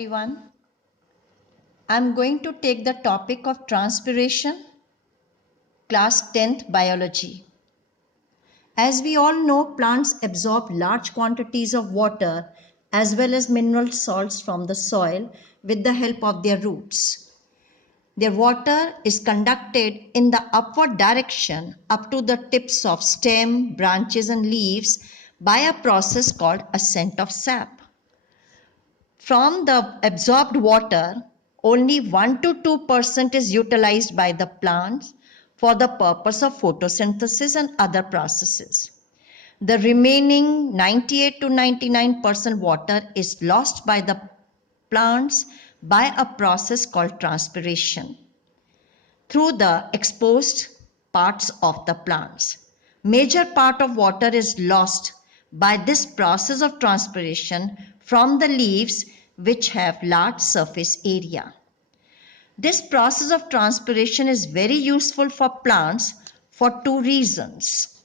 Everyone, I'm going to take the topic of transpiration, class 10th biology. As we all know, plants absorb large quantities of water as well as mineral salts from the soil with the help of their roots. Their water is conducted in the upward direction up to the tips of stem, branches and leaves by a process called ascent of sap. From the absorbed water, only 1 to 2% is utilized by the plants for the purpose of photosynthesis and other processes. The remaining 98 to 99% water is lost by the plants by a process called transpiration through the exposed parts of the plants. Major part of water is lost by this process of transpiration from the leaves which have large surface area. This process of transpiration is very useful for plants for two reasons.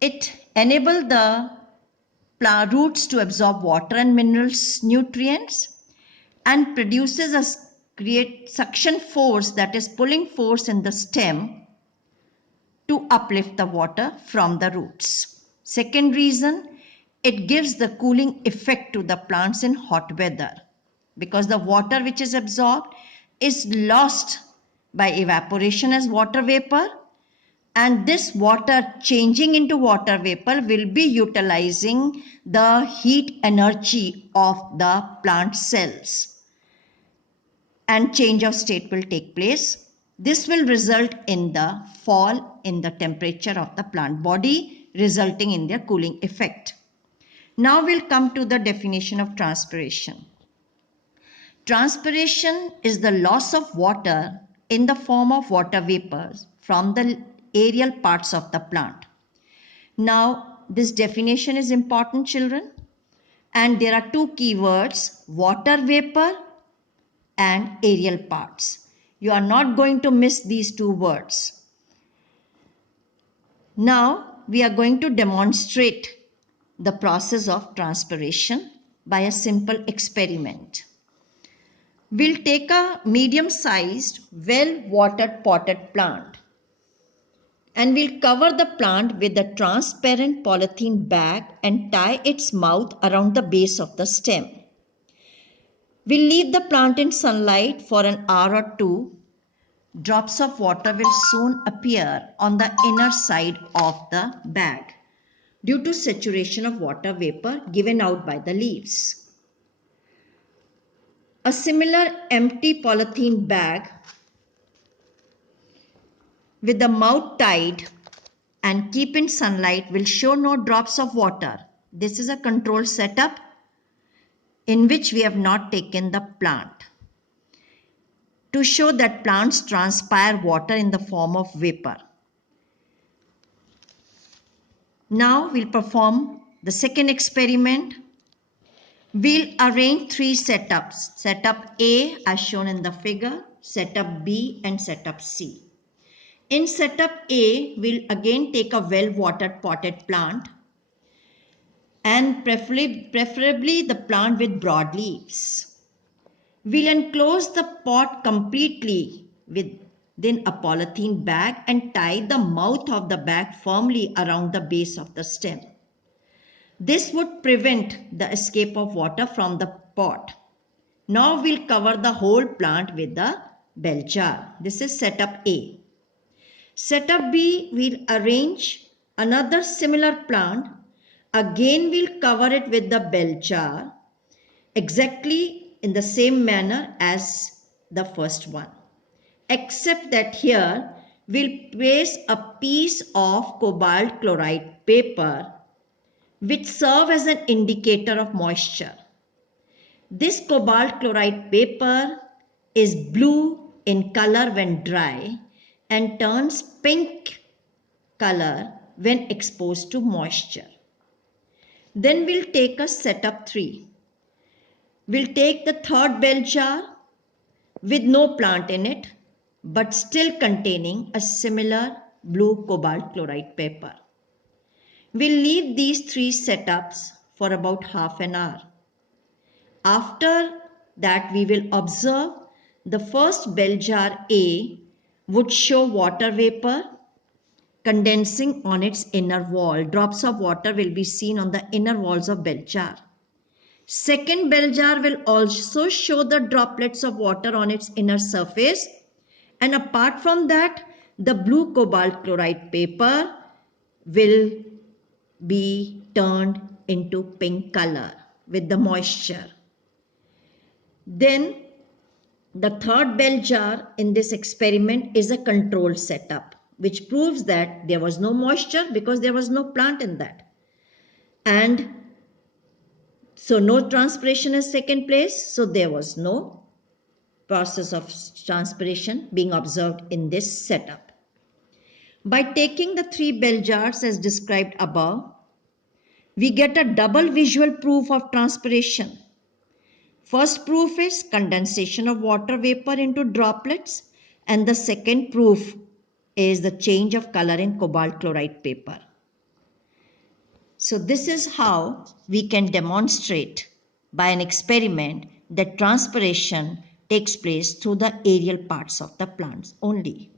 It enables the roots to absorb water and minerals, nutrients, and produces a great suction force, that is pulling force in the stem to uplift the water from the roots. Second reason, it gives the cooling effect to the plants in hot weather because the water which is absorbed is lost by evaporation as water vapor, and this water changing into water vapor will be utilizing the heat energy of the plant cells and change of state will take place. This will result in the fall in the temperature of the plant body, resulting in their cooling effect. Now we'll come to the definition of transpiration. Transpiration is the loss of water in the form of water vapors from the aerial parts of the plant. Now, this definition is important, children, and there are two keywords: water vapor and aerial parts. You are not going to miss these two words. Now, we are going to demonstrate the process of transpiration by a simple experiment. We'll take a medium-sized, well-watered potted plant and we'll cover the plant with a transparent polythene bag and tie its mouth around the base of the stem. We'll leave the plant in sunlight for an hour or two. Drops of water will soon appear on the inner side of the bag due to saturation of water vapor given out by the leaves. A similar empty polythene bag with the mouth tied and keep in sunlight will show no drops of water. This is a control setup in which we have not taken the plant to show that plants transpire water in the form of vapor. Now we'll perform the second experiment. We'll arrange three setups. Setup A as shown in the figure, setup B and setup C. In setup A, we'll again take a well-watered potted plant and preferably the plant with broad leaves. We'll enclose the pot completely within a polythene bag and tie the mouth of the bag firmly around the base of the stem. This would prevent the escape of water from the pot. Now we'll cover the whole plant with the bell jar. This is setup A. Setup B, we'll arrange another similar plant. Again, we'll cover it with the bell jar exactly in the same manner as the first one. Except that here, we'll place a piece of cobalt chloride paper which serve as an indicator of moisture. This cobalt chloride paper is blue in color when dry and turns pink color when exposed to moisture. Then we'll take a setup 3. We'll take the third bell jar with no plant in it but still containing a similar blue cobalt chloride paper. We'll leave these three setups for about half an hour. After that, we will observe the first bell jar A would show water vapor condensing on its inner wall. Drops of water will be seen on the inner walls of bell jar. Second bell jar will also show the droplets of water on its inner surface, and apart from that, the blue cobalt chloride paper will be turned into pink color with the moisture. Then the third bell jar in this experiment is a controlled setup, which proves that there was no moisture because there was no plant in that. And so no transpiration has taken place, so there was no process of transpiration being observed in this setup. By taking the three bell jars as described above, we get a double visual proof of transpiration. First proof is condensation of water vapor into droplets, and the second proof is the change of color in cobalt chloride paper. So this is how we can demonstrate by an experiment that transpiration takes place through the aerial parts of the plants only.